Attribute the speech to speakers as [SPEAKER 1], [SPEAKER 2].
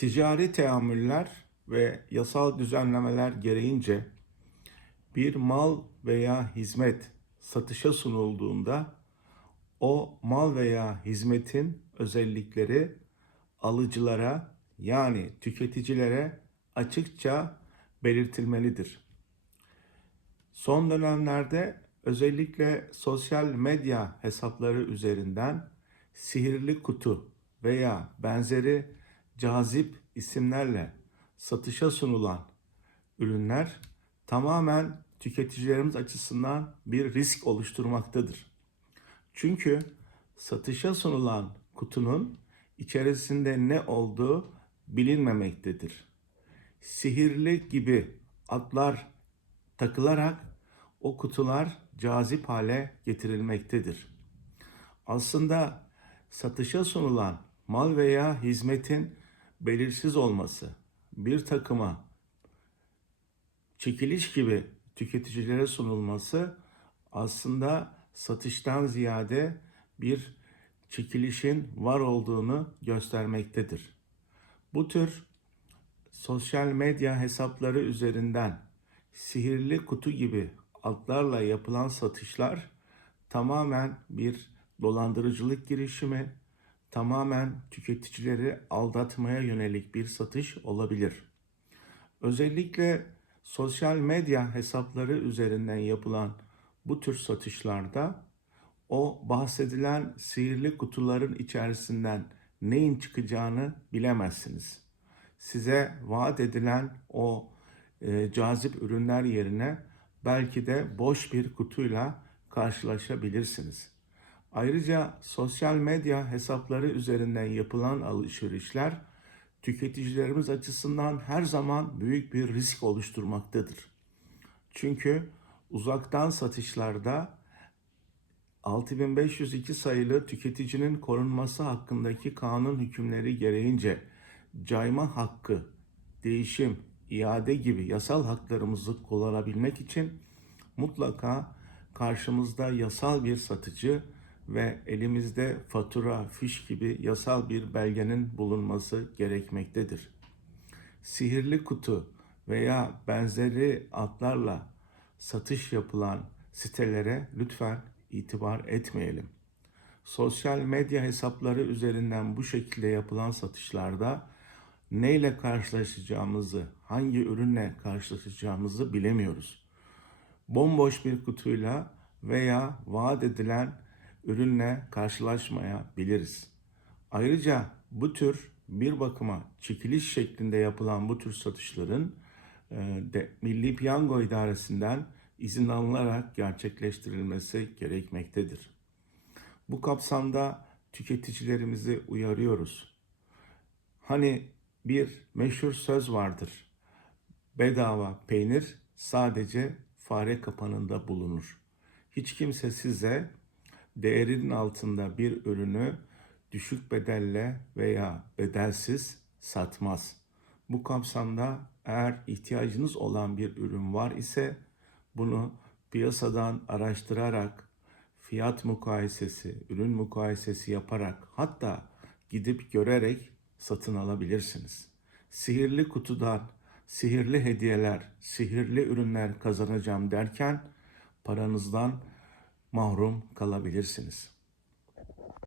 [SPEAKER 1] ticari teamüller ve yasal düzenlemeler gereğince bir mal veya hizmet satışa sunulduğunda o mal veya hizmetin özellikleri alıcılara yani tüketicilere açıkça belirtilmelidir. Son dönemlerde özellikle sosyal medya hesapları üzerinden sihirli kutu veya benzeri cazip isimlerle satışa sunulan ürünler tamamen tüketicilerimiz açısından bir risk oluşturmaktadır. Çünkü satışa sunulan kutunun içerisinde ne olduğu bilinmemektedir. Sihirli gibi adlar takılarak o kutular cazip hale getirilmektedir. Aslında satışa sunulan mal veya hizmetin belirsiz olması bir takıma çekiliş gibi tüketicilere sunulması aslında satıştan ziyade bir çekilişin var olduğunu göstermektedir. Bu tür sosyal medya hesapları üzerinden sihirli kutu gibi adlarla yapılan satışlar tamamen bir dolandırıcılık girişimi, tamamen tüketicileri aldatmaya yönelik bir satış olabilir. Özellikle sosyal medya hesapları üzerinden yapılan bu tür satışlarda o bahsedilen sihirli kutuların içerisinden neyin çıkacağını bilemezsiniz. Size vaat edilen o e, cazip ürünler yerine belki de boş bir kutuyla karşılaşabilirsiniz. Ayrıca sosyal medya hesapları üzerinden yapılan alışverişler tüketicilerimiz açısından her zaman büyük bir risk oluşturmaktadır. Çünkü uzaktan satışlarda 6502 sayılı tüketicinin korunması hakkındaki kanun hükümleri gereğince cayma hakkı, değişim, iade gibi yasal haklarımızı kullanabilmek için mutlaka karşımızda yasal bir satıcı ve elimizde fatura, fiş gibi yasal bir belgenin bulunması gerekmektedir. Sihirli kutu veya benzeri adlarla satış yapılan sitelere lütfen itibar etmeyelim. Sosyal medya hesapları üzerinden bu şekilde yapılan satışlarda neyle karşılaşacağımızı, hangi ürünle karşılaşacağımızı bilemiyoruz. Bomboş bir kutuyla veya vaat edilen ürünle karşılaşmayabiliriz. Ayrıca bu tür bir bakıma çekiliş şeklinde yapılan bu tür satışların e, de Milli Piyango İdaresi'nden izin alınarak gerçekleştirilmesi gerekmektedir. Bu kapsamda tüketicilerimizi uyarıyoruz. Hani bir meşhur söz vardır. Bedava peynir sadece fare kapanında bulunur. Hiç kimse size değerinin altında bir ürünü düşük bedelle veya bedelsiz satmaz. Bu kapsamda eğer ihtiyacınız olan bir ürün var ise bunu piyasadan araştırarak fiyat mukayesesi, ürün mukayesesi yaparak hatta gidip görerek satın alabilirsiniz. Sihirli kutudan sihirli hediyeler, sihirli ürünler kazanacağım derken paranızdan mahrum kalabilirsiniz.